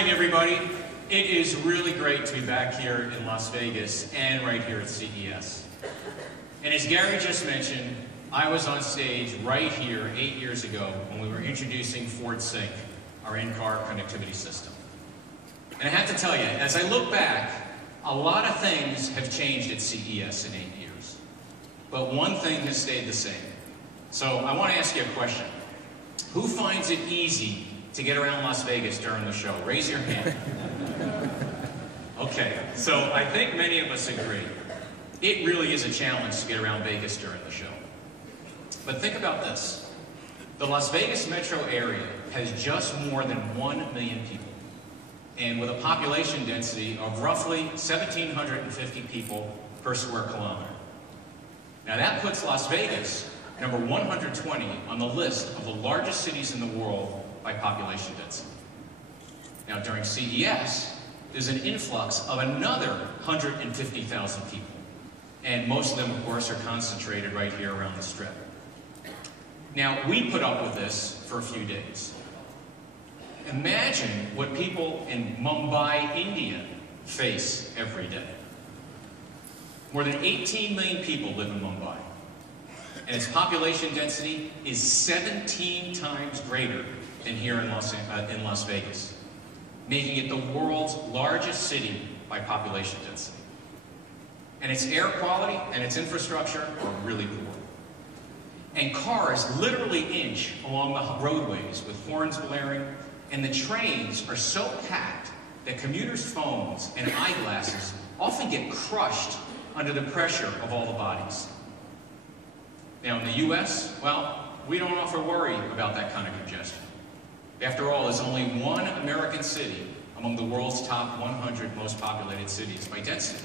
morning, everybody. It is really great to be back here in Las Vegas and right here at CES. And as Gary just mentioned, I was on stage right here 8 years ago when we were introducing Ford Sync, our in-car connectivity system. And I have to tell you, as I look back, a lot of things have changed at CES in 8 years. But one thing has stayed the same. So I want to ask you a question. Who finds it easy to get around Las Vegas during the show? Raise your hand. Okay, so I think many of us agree. It really is a challenge to get around Vegas during the show. But think about this. The Las Vegas metro area has just more than 1 million people, and with a population density of roughly 1,750 people per square kilometer. Now that puts Las Vegas number 120 on the list of the largest cities in the world by population density. Now during CES, there's an influx of another 150,000 people. And most of them, of course, are concentrated right here around the Strip. Now, we put up with this for a few days. Imagine what people in Mumbai, India face every day. More than 18 million people live in Mumbai. And its population density is 17 times greater than here in Las Vegas, making it the world's largest city by population density. And its air quality and its infrastructure are really poor. And cars literally inch along the roadways with horns blaring, and the trains are so packed that commuters' phones and eyeglasses often get crushed under the pressure of all the bodies. Now in the US, well, we don't often worry about that kind of congestion. After all, there's only one American city among the world's top 100 most populated cities by density.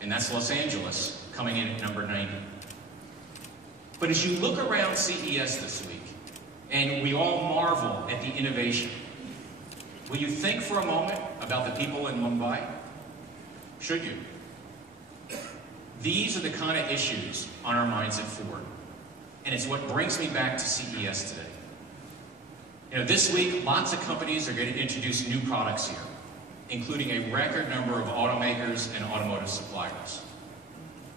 And that's Los Angeles, coming in at number 90. But as you look around CES this week, and we all marvel at the innovation, will you think for a moment about the people in Mumbai? Should you? These are the kind of issues on our minds at Ford. And it's what brings me back to CES today. You know, this week, lots of companies are going to introduce new products here, including a record number of automakers and automotive suppliers.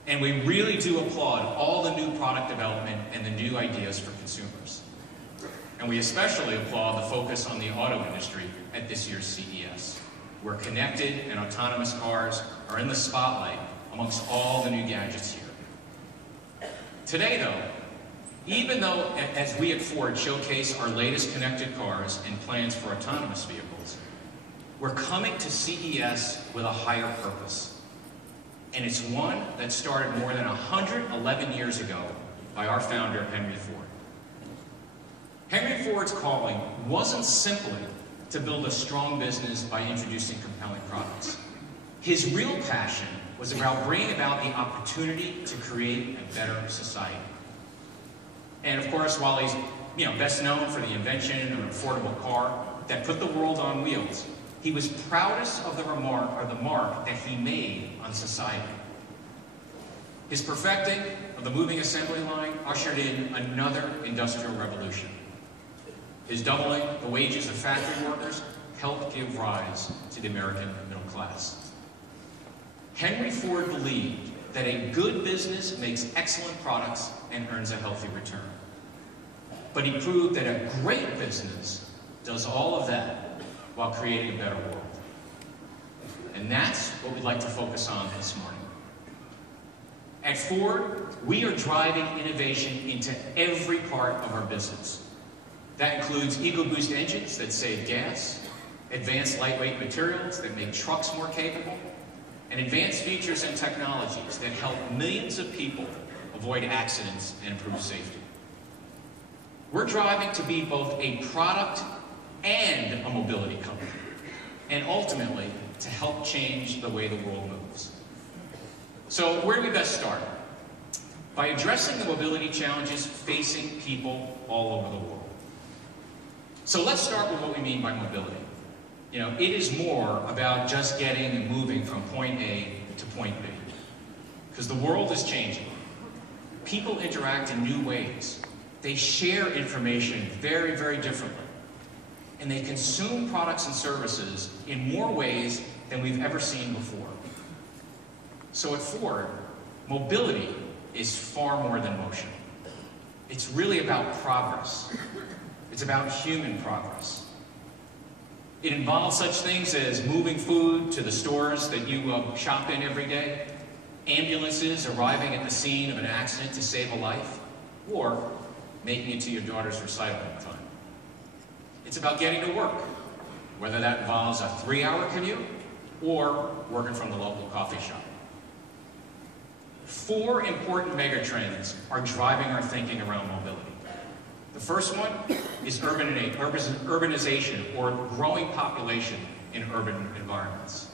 And we really do applaud all the new product development and the new ideas for consumers. And we especially applaud the focus on the auto industry at this year's CES, where connected and autonomous cars are in the spotlight amongst all the new gadgets here. Today, though, even though, as we at Ford showcase our latest connected cars and plans for autonomous vehicles, we're coming to CES with a higher purpose. And it's one that started more than 111 years ago by our founder, Henry Ford. Henry Ford's calling wasn't simply to build a strong business by introducing compelling products. His real passion was about bringing about the opportunity to create a better society. And of course, while he's best known for the invention of an affordable car that put the world on wheels, he was proudest of the mark that he made on society. His perfecting of the moving assembly line ushered in another industrial revolution. His doubling the wages of factory workers helped give rise to the American middle class. Henry Ford believed that a good business makes excellent products and earns a healthy return. But he proved that a great business does all of that while creating a better world. And that's what we'd like to focus on this morning. At Ford, we are driving innovation into every part of our business. That includes EcoBoost engines that save gas, advanced lightweight materials that make trucks more capable, and advanced features and technologies that help millions of people avoid accidents and improve safety. We're driving to be both a product and a mobility company, and ultimately to help change the way the world moves. So where do we best start? By addressing the mobility challenges facing people all over the world. So let's start with what we mean by mobility. It is more about just getting and moving from point A to point B, because the world is changing. People interact in new ways. They share information very, very differently. and they consume products and services in more ways than we've ever seen before. So at Ford, mobility is far more than motion. It's really about progress. It's about human progress. It involves such things as moving food to the stores that you shop in every day, ambulances arriving at the scene of an accident to save a life, or making it to your daughter's recital on time. It's about getting to work, whether that involves a 3-hour commute or working from the local coffee shop. 4 important megatrends are driving our thinking around mobility. The first one is urbanization, or growing population in urban environments.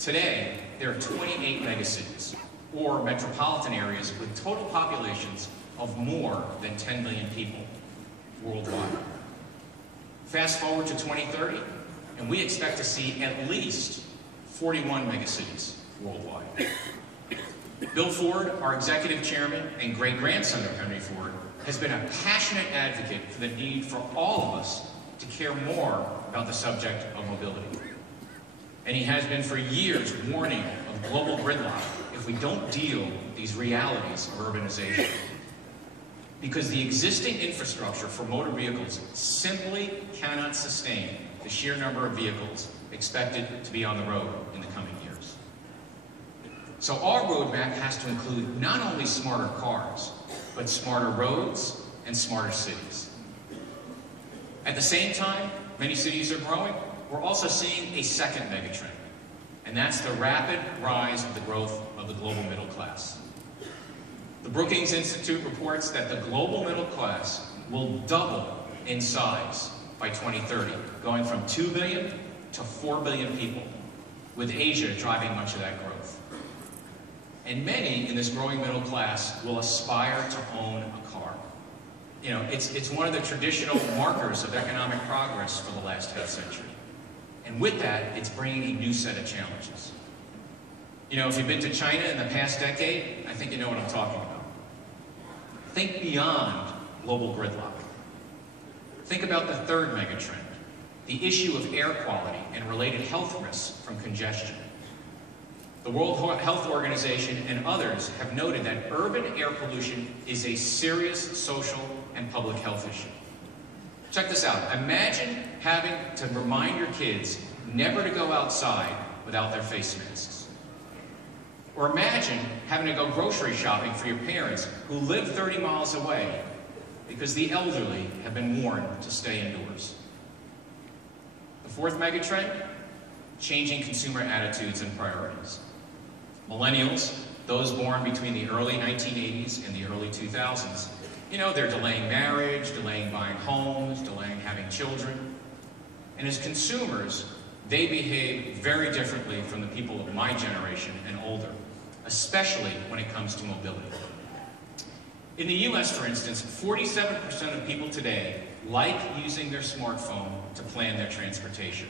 Today, there are 28 megacities, or metropolitan areas with total populations of more than 10 million people worldwide. Fast forward to 2030, and we expect to see at least 41 megacities worldwide. Bill Ford, our executive chairman and great-grandson of Henry Ford, has been a passionate advocate for the need for all of us to care more about the subject of mobility. And he has been for years warning of global gridlock if we don't deal with these realities of urbanization. Because the existing infrastructure for motor vehicles simply cannot sustain the sheer number of vehicles expected to be on the road in the coming years. So our roadmap has to include not only smarter cars, but smarter roads and smarter cities. At the same time, many cities are growing. We're also seeing a second megatrend, and that's the rapid rise of the growth of the global middle class. The Brookings Institute reports that the global middle class will double in size by 2030, going from 2 billion to 4 billion people, with Asia driving much of that growth. And many in this growing middle class will aspire to own a car. You know, it's one of the traditional markers of economic progress for the last half-century. And with that, it's bringing a new set of challenges. You know, if you've been to China in the past decade, I think you know what I'm talking about. Think beyond global gridlock. Think about the third megatrend, the issue of air quality and related health risks from congestion. The World Health Organization and others have noted that urban air pollution is a serious social and public health issue. Check this out. Imagine having to remind your kids never to go outside without their face masks. Or imagine having to go grocery shopping for your parents who live 30 miles away because the elderly have been warned to stay indoors. The fourth megatrend, changing consumer attitudes and priorities. Millennials, those born between the early 1980s and the early 2000s, you know, they're delaying marriage, delaying buying homes, delaying having children. And as consumers, they behave very differently from the people of my generation and older, especially when it comes to mobility. In the US, for instance, 47% of people today like using their smartphone to plan their transportation.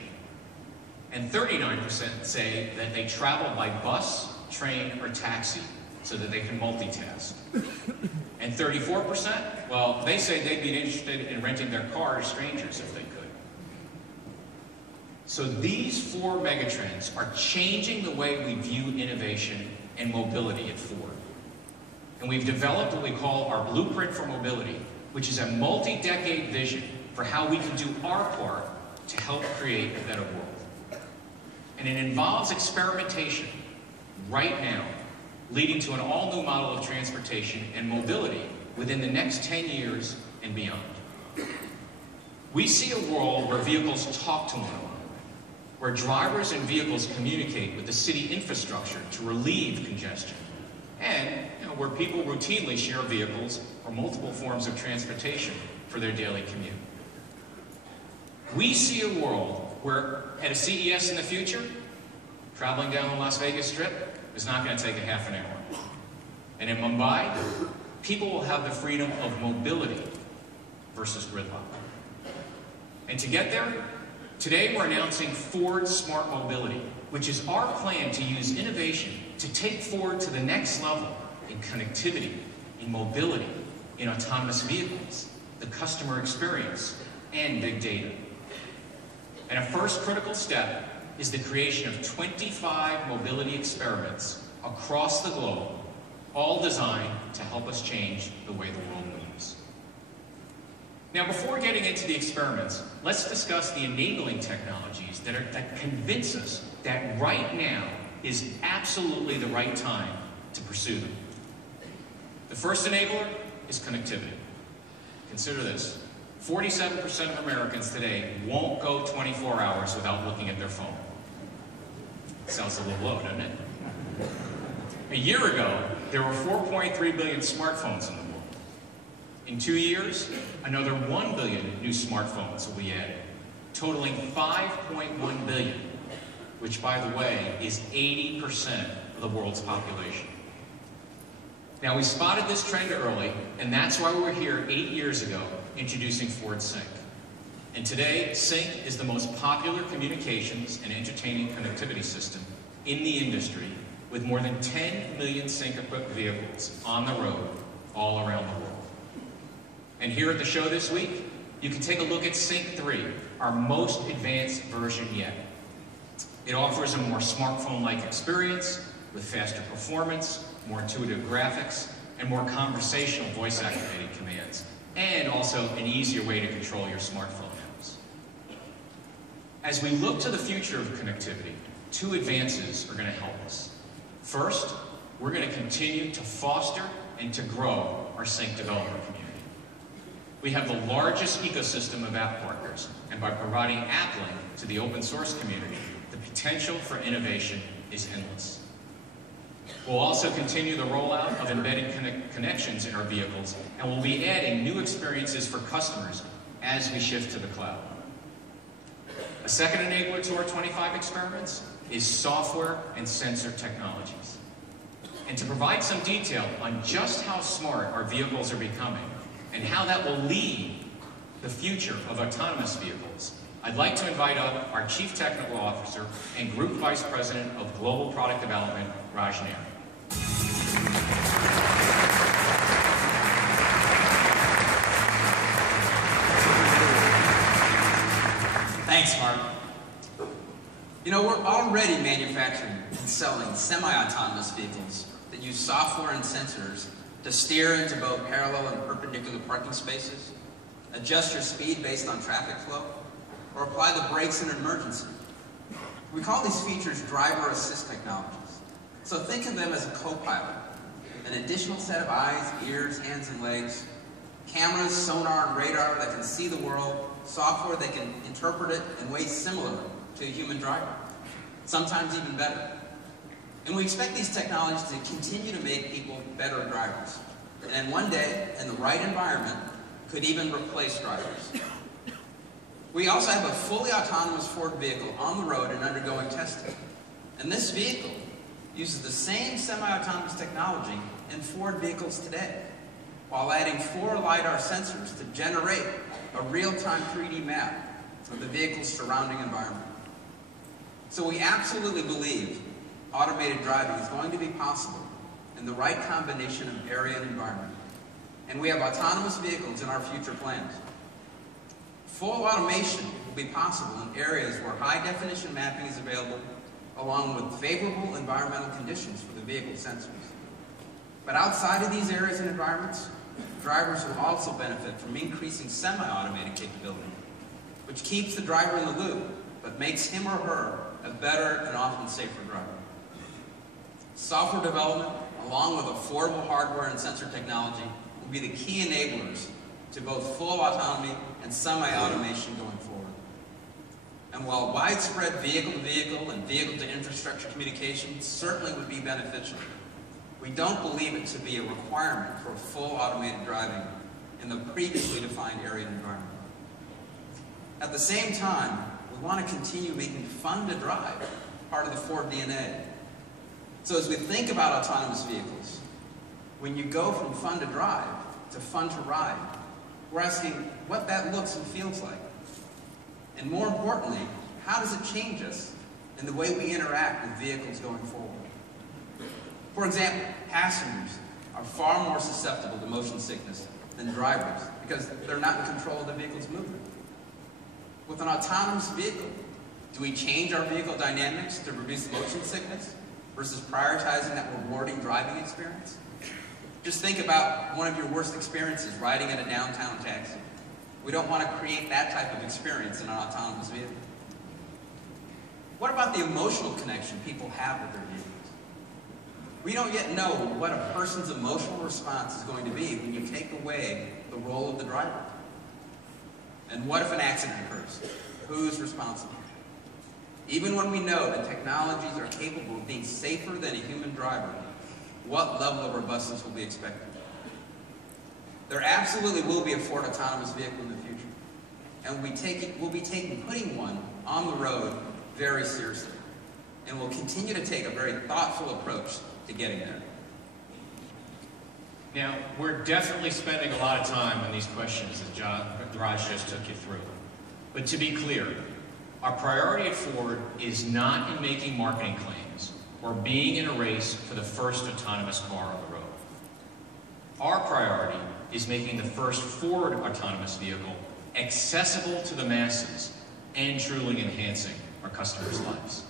And 39% say that they travel by bus, train, or taxi so that they can multitask. And 34%, well, they say they'd be interested in renting their car to strangers if they could. So these 4 megatrends are changing the way we view innovation and mobility at Ford. And we've developed what we call our Blueprint for Mobility, which is a multi-decade vision for how we can do our part to help create a better world. And it involves experimentation right now, leading to an all-new model of transportation and mobility within the next 10 years and beyond. We see a world where vehicles talk to one another, where drivers and vehicles communicate with the city infrastructure to relieve congestion, and where people routinely share vehicles or multiple forms of transportation for their daily commute. We see a world where, at a CES in the future, traveling down the Las Vegas Strip is not going to take a half an hour. And in Mumbai, people will have the freedom of mobility versus gridlock. And to get there, today we're announcing Ford Smart Mobility, which is our plan to use innovation to take Ford to the next level in connectivity, in mobility, in autonomous vehicles, the customer experience, and big data. And a first critical step is the creation of 25 mobility experiments across the globe, all designed to help us change the way the world moves. Now, before getting into the experiments, let's discuss the enabling technologies that convince us that right now is absolutely the right time to pursue them. The first enabler is connectivity. Consider this. 47% of Americans today won't go 24 hours without looking at their phone. Sounds a little low, doesn't it? A year ago, there were 4.3 billion smartphones in the world. In 2 years, another 1 billion new smartphones will be added, totaling 5.1 billion, which, by the way, is 80% of the world's population. Now, we spotted this trend early, and that's why we were here 8 years ago introducing Ford Sync. And today, Sync is the most popular communications and entertainment connectivity system in the industry, with more than 10 million Sync-equipped vehicles on the road all around the world. And here at the show this week, you can take a look at Sync 3, our most advanced version yet. It offers a more smartphone-like experience with faster performance, more intuitive graphics, and more conversational voice-activated commands, and also an easier way to control your smartphone apps. As we look to the future of connectivity, two advances are going to help us. First, we're going to continue to foster and to grow our Sync developer community. We have the largest ecosystem of app partners, and by providing AppLink to the open source community, the potential for innovation is endless. We'll also continue the rollout of embedded connections in our vehicles, and we'll be adding new experiences for customers as we shift to the cloud. A second enabler to our 25 experiments is software and sensor technologies. And to provide some detail on just how smart our vehicles are becoming and how that will lead the future of autonomous vehicles, I'd like to invite up our Chief Technical Officer and Group Vice President of Global Product Development, Raj Nair. Thanks, Mark. You know, we're already manufacturing and selling semi-autonomous vehicles that use software and sensors to steer into both parallel and perpendicular parking spaces, adjust your speed based on traffic flow, or apply the brakes in an emergency. We call these features driver assist technologies. So think of them as a co-pilot, an additional set of eyes, ears, hands, and legs, cameras, sonar, and radar that can see the world, software that can interpret it in ways similar to a human driver, sometimes even better. And we expect these technologies to continue to make people better drivers. And one day, in the right environment, could even replace drivers. We also have a fully autonomous Ford vehicle on the road and undergoing testing. And this vehicle uses the same semi-autonomous technology in Ford vehicles today, while adding 4 LiDAR sensors to generate a real-time 3D map of the vehicle's surrounding environment. So we absolutely believe automated driving is going to be possible in the right combination of area and environment. And we have autonomous vehicles in our future plans. Full automation will be possible in areas where high-definition mapping is available, along with favorable environmental conditions for the vehicle sensors. But outside of these areas and environments, drivers will also benefit from increasing semi-automated capability, which keeps the driver in the loop, but makes him or her a better and often safer driver. Software development, along with affordable hardware and sensor technology, will be the key enablers to both full autonomy and semi-automation going forward. And while widespread vehicle-to-vehicle and vehicle-to-infrastructure communication certainly would be beneficial, we don't believe it to be a requirement for full automated driving in the previously defined area and environment. At the same time, we want to continue making fun to drive part of the Ford DNA. So as we think about autonomous vehicles, when you go from fun to drive to fun to ride, we're asking what that looks and feels like. And more importantly, how does it change us in the way we interact with vehicles going forward? For example, passengers are far more susceptible to motion sickness than drivers because they're not in control of the vehicle's movement. With an autonomous vehicle, do we change our vehicle dynamics to reduce motion sickness versus prioritizing that rewarding driving experience? Just think about one of your worst experiences, riding in a downtown taxi. We don't want to create that type of experience in an autonomous vehicle. What about the emotional connection people have with their vehicles? We don't yet know what a person's emotional response is going to be when you take away the role of the driver. And what if an accident occurs? Who's responsible? Even when we know that technologies are capable of being safer than a human driver, what level of robustness will be expected? There absolutely will be a Ford autonomous vehicle in the future. And we'll be putting one on the road very seriously. And we'll continue to take a very thoughtful approach to getting there. Now, we're definitely spending a lot of time on these questions that Raj just took you through. But to be clear, our priority at Ford is not in making marketing claims or being in a race for the first autonomous car on the road. Our priority is making the first Ford autonomous vehicle accessible to the masses and truly enhancing our customers' lives.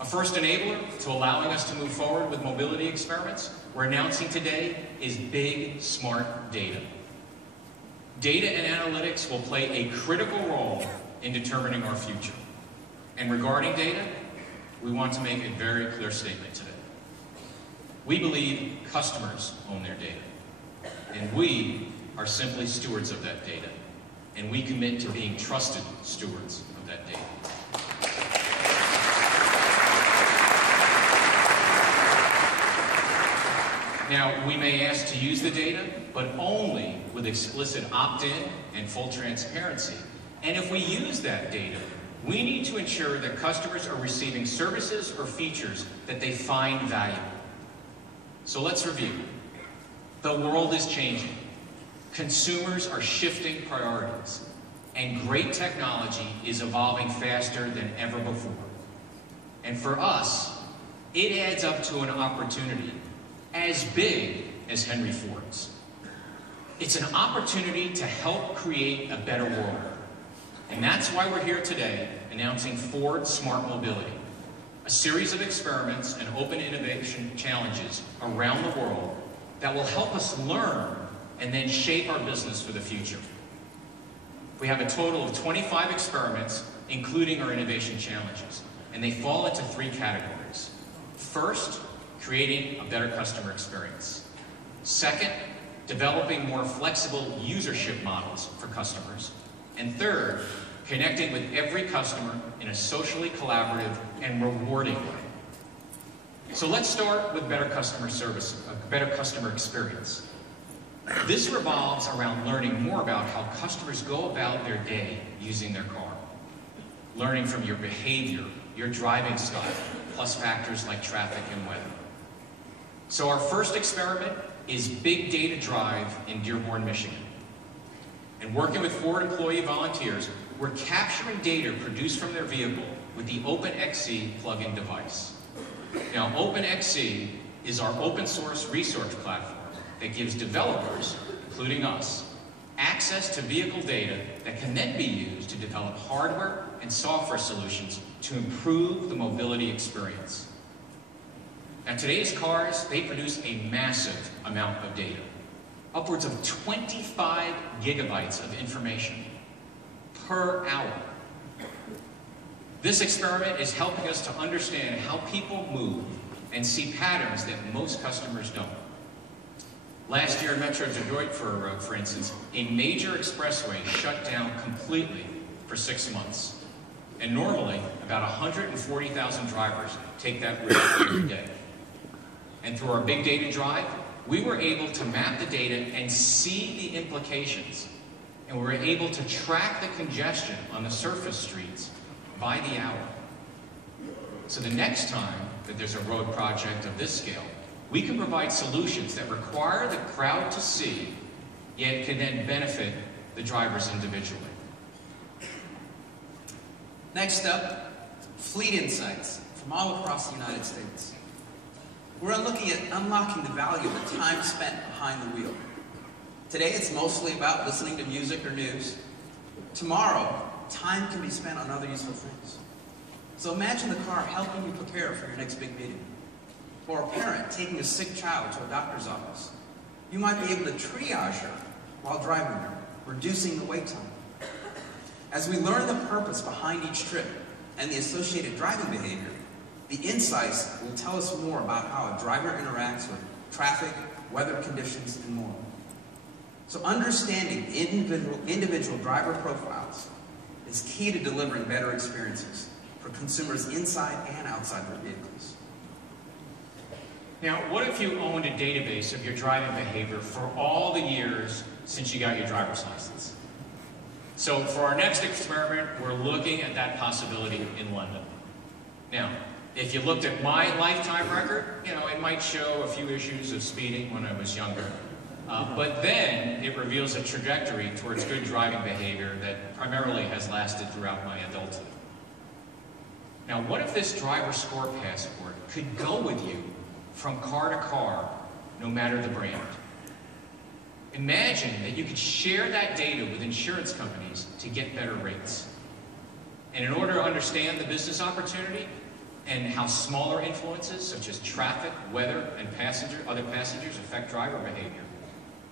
A first enabler to allowing us to move forward with mobility experiments we're announcing today is big, smart data. Data and analytics will play a critical role in determining our future. And regarding data, we want to make a very clear statement today. We believe customers own their data, and we are simply stewards of that data, and we commit to being trusted stewards of that data. Now, we may ask to use the data, but only with explicit opt-in and full transparency. And if we use that data, we need to ensure that customers are receiving services or features that they find valuable. So let's review. The world is changing. Consumers are shifting priorities. And great technology is evolving faster than ever before. And for us, it adds up to an opportunity as big as Henry Ford's. It's an opportunity to help create a better world. And that's why we're here today announcing Ford Smart Mobility, a series of experiments and open innovation challenges around the world that will help us learn and then shape our business for the future. We have a total of 25 experiments, including our innovation challenges, and they fall into 3 categories. First, creating a better customer experience. Second, developing more flexible usership models for customers. And third, connecting with every customer in a socially collaborative and rewarding way. So let's start with better customer service, a better customer experience. This revolves around learning more about how customers go about their day using their car. Learning from your behavior, your driving style, plus factors like traffic and weather. So our first experiment is Big Data Drive in Dearborn, Michigan. And working with Ford employee volunteers, we're capturing data produced from their vehicle with the OpenXC plug-in device. Now, OpenXC is our open source research platform that gives developers, including us, access to vehicle data that can then be used to develop hardware and software solutions to improve the mobility experience. Now, today's cars, they produce a massive amount of data. Upwards of 25 gigabytes of information per hour. This experiment is helping us to understand how people move and see patterns that most customers don't. Last year in Metro Detroit, for instance, a major expressway shut down completely for 6 months. And normally, about 140,000 drivers take that route every day. And through our Big Data Drive, we were able to map the data and see the implications. And we were able to track the congestion on the surface streets by the hour. So the next time that there's a road project of this scale, we can provide solutions that require the crowd to see, yet can then benefit the drivers individually. Next up, fleet insights from all across the United States. We're looking at unlocking the value of the time spent behind the wheel. Today, it's mostly about listening to music or news. Tomorrow, time can be spent on other useful things. So imagine the car helping you prepare for your next big meeting. Or a parent taking a sick child to a doctor's office. You might be able to triage her while driving there, reducing the wait time. As we learn the purpose behind each trip and the associated driving behavior, the insights will tell us more about how a driver interacts with traffic, weather conditions, and more. So understanding individual driver profiles is key to delivering better experiences for consumers inside and outside their vehicles. Now, what if you owned a database of your driving behavior for all the years since you got your driver's license? So for our next experiment, we're looking at that possibility in London. Now, if you looked at my lifetime record, it might show a few issues of speeding when I was younger. But then it reveals a trajectory towards good driving behavior that primarily has lasted throughout my adulthood. Now, what if this driver score passport could go with you from car to car, no matter the brand? Imagine that you could share that data with insurance companies to get better rates. And in order to understand the business opportunity and how smaller influences such as traffic, weather, and other passengers affect driver behavior,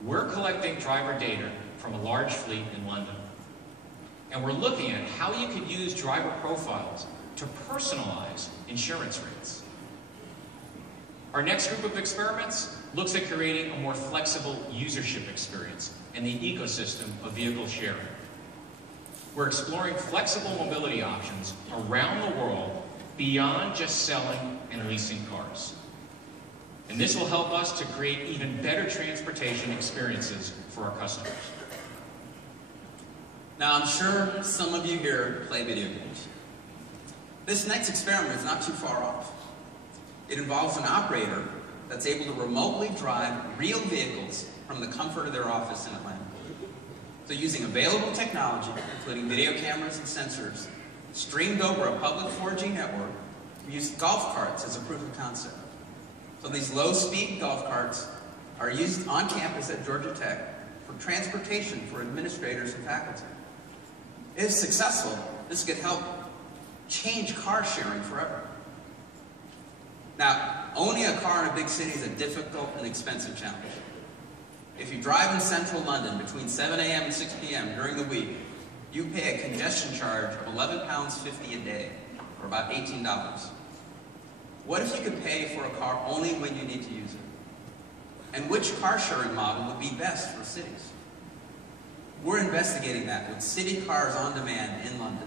we're collecting driver data from a large fleet in London. And we're looking at how you could use driver profiles to personalize insurance rates. Our next group of experiments looks at creating a more flexible usership experience in the ecosystem of vehicle sharing. We're exploring flexible mobility options around the world beyond just selling and leasing cars. And this will help us to create even better transportation experiences for our customers. Now, I'm sure some of you here play video games. This next experiment is not too far off. It involves an operator that's able to remotely drive real vehicles from the comfort of their office in Atlanta. So using available technology, including video cameras and sensors, streamed over a public 4G network, we used golf carts as a proof of concept. So these low-speed golf carts are used on campus at Georgia Tech for transportation for administrators and faculty. If successful, this could help change car sharing forever. Now, owning a car in a big city is a difficult and expensive challenge. If you drive in central London between 7 a.m. and 6 p.m. during the week, you pay a congestion charge of £11.50 a day, or about $18. What if you could pay for a car only when you need to use it? And which car sharing model would be best for cities? We're investigating that with City Cars on Demand in London,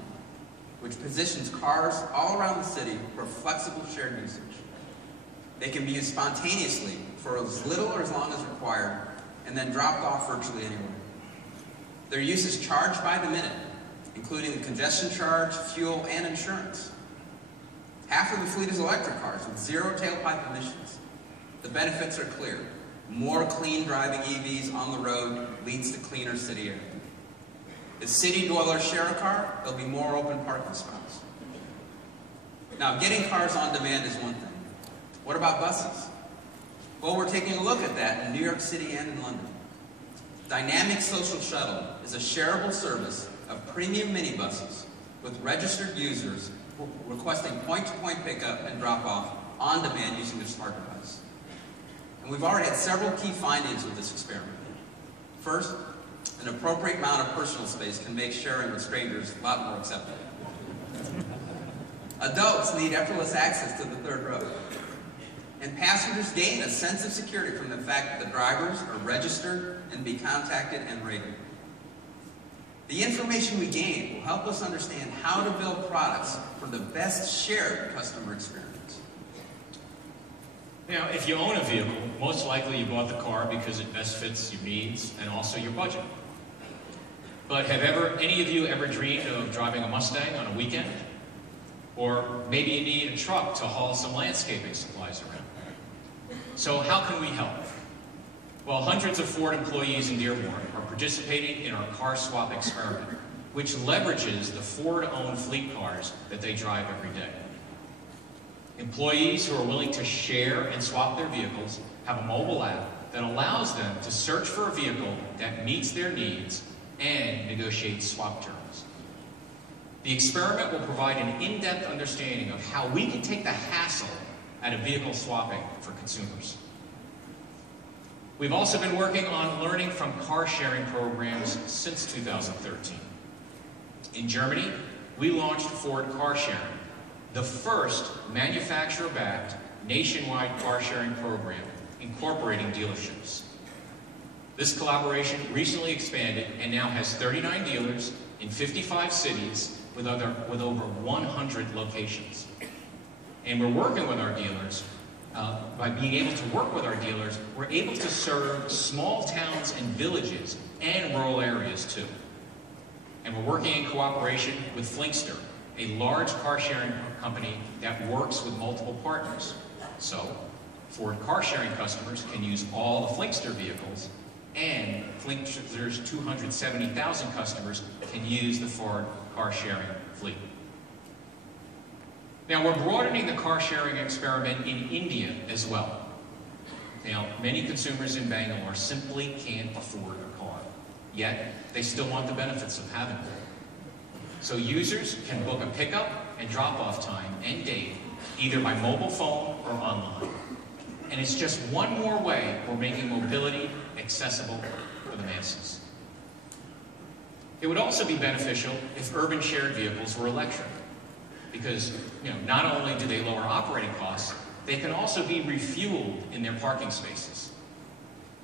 which positions cars all around the city for flexible shared usage. They can be used spontaneously for as little or as long as required, and then dropped off virtually anywhere. Their use is charged by the minute, including the congestion charge, fuel, and insurance. Half of the fleet is electric cars with zero tailpipe emissions. The benefits are clear. More clean driving EVs on the road leads to cleaner city air. If city dwellers share a car, there'll be more open parking spots. Now, getting cars on demand is one thing. What about buses? Well, we're taking a look at that in New York City and in London. Dynamic Social Shuttle is a shareable service of premium minibuses with registered users requesting point-to-point pickup and drop-off on demand using their smart device. And we've already had several key findings with this experiment. First, an appropriate amount of personal space can make sharing with strangers a lot more acceptable. Adults need effortless access to the third row. And passengers gain a sense of security from the fact that the drivers are registered and be contacted and rated. The information we gain will help us understand how to build products for the best shared customer experience. Now, if you own a vehicle, most likely you bought the car because it best fits your needs and also your budget. But have any of you ever dreamed of driving a Mustang on a weekend? Or maybe you need a truck to haul some landscaping supplies around. So how can we help? Well, hundreds of Ford employees in Dearborn are participating in our car swap experiment, which leverages the Ford-owned fleet cars that they drive every day. Employees who are willing to share and swap their vehicles have a mobile app that allows them to search for a vehicle that meets their needs and negotiate swap terms. The experiment will provide an in-depth understanding of how we can take the hassle out of vehicle swapping for consumers. We've also been working on learning from car-sharing programs since 2013. In Germany, we launched Ford Car Sharing, the first manufacturer-backed nationwide car-sharing program incorporating dealerships. This collaboration recently expanded and now has 39 dealers in 55 cities with over 100 locations. And we're working with our dealers. By being able to work with our dealers, we're able to serve small towns and villages and rural areas too. And we're working in cooperation with Flinkster, a large car-sharing company that works with multiple partners. So, Ford car-sharing customers can use all the Flinkster vehicles, and Flinkster's 270,000 customers can use the Ford car-sharing fleet. Now, we're broadening the car-sharing experiment in India as well. Now, many consumers in Bangalore simply can't afford a car, yet they still want the benefits of having one. So users can book a pickup and drop-off time and date, either by mobile phone or online. And it's just one more way we're making mobility accessible for the masses. It would also be beneficial if urban shared vehicles were electric, because not only do they lower operating costs, they can also be refueled in their parking spaces.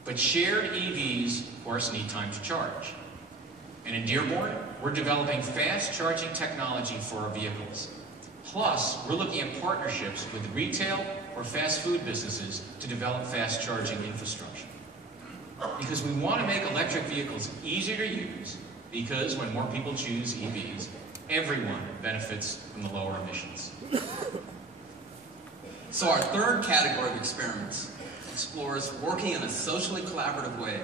But shared EVs, of course, need time to charge. And in Dearborn, we're developing fast charging technology for our vehicles. Plus, we're looking at partnerships with retail or fast food businesses to develop fast charging infrastructure. Because we want to make electric vehicles easier to use, because when more people choose EVs, everyone benefits from the lower emissions. So our third category of experiments explores working in a socially collaborative way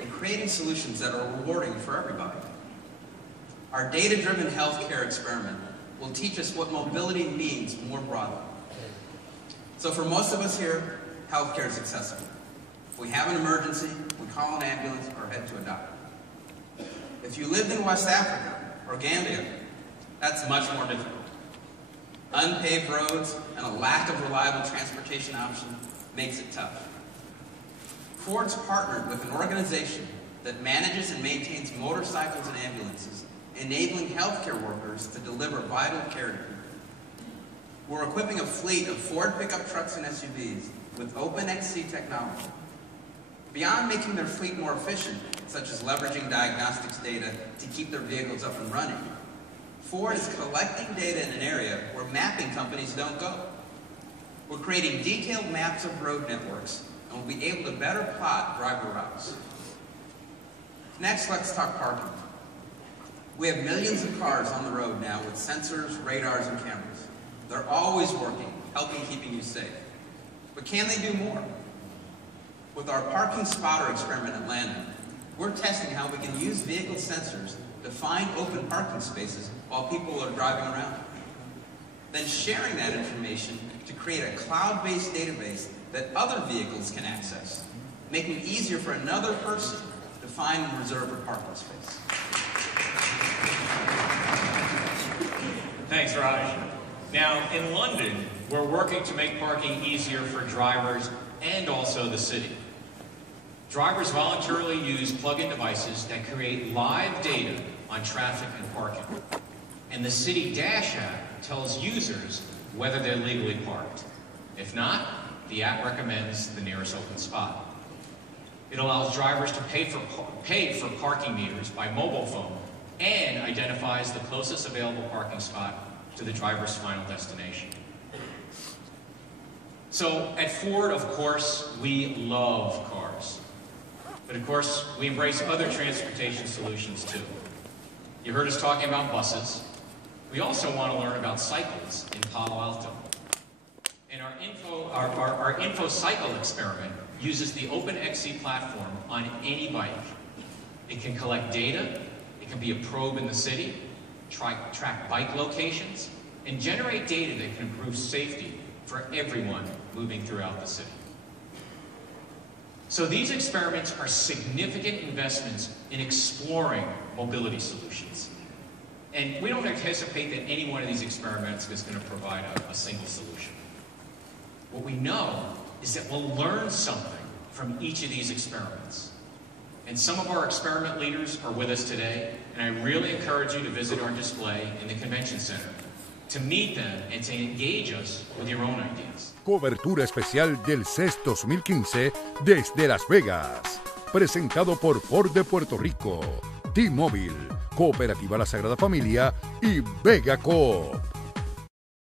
and creating solutions that are rewarding for everybody. Our data-driven healthcare experiment will teach us what mobility means more broadly. So for most of us here, healthcare is accessible. If we have an emergency, we call an ambulance or head to a doctor. If you lived in West Africa or Gambia, that's much more difficult. Unpaved roads and a lack of reliable transportation options makes it tough. Ford's partnered with an organization that manages and maintains motorcycles and ambulances, enabling healthcare workers to deliver vital care to people. We're equipping a fleet of Ford pickup trucks and SUVs with OpenXC technology. Beyond making their fleet more efficient, such as leveraging diagnostics data to keep their vehicles up and running, Ford is collecting data in an area where mapping companies don't go. We're creating detailed maps of road networks, and we'll be able to better plot driver routes. Next, let's talk parking. We have millions of cars on the road now with sensors, radars, and cameras. They're always working, helping keeping you safe. But can they do more? With our parking spotter experiment at Landon, we're testing how we can use vehicle sensors to find open parking spaces while people are driving around. Then sharing that information to create a cloud-based database that other vehicles can access, making it easier for another person to find and reserve a parking space. Thanks, Raj. Now, in London, we're working to make parking easier for drivers and also the city. Drivers voluntarily use plug-in devices that create live data on traffic and parking. And the City Dash app tells users whether they're legally parked. If not, the app recommends the nearest open spot. It allows drivers to pay for parking meters by mobile phone and identifies the closest available parking spot to the driver's final destination. So at Ford, of course, we love cars. But of course, we embrace other transportation solutions too. You heard us talking about buses. We also want to learn about cycles in Palo Alto. And our Info Cycle experiment uses the OpenXC platform on any bike. It can collect data, it can be a probe in the city, track bike locations, and generate data that can improve safety for everyone moving throughout the city. So these experiments are significant investments in exploring mobility solutions. And we don't anticipate that any one of these experiments is going to provide a single solution. What we know is that we'll learn something from each of these experiments. And some of our experiment leaders are with us today, and I really encourage you to visit our display in the Convention Center, to meet them and to engage us with your own ideas. Cobertura especial del CES 2015 desde Las Vegas. Presentado por Ford de Puerto Rico, T-Mobile, Cooperativa La Sagrada Familia y Vega Coop.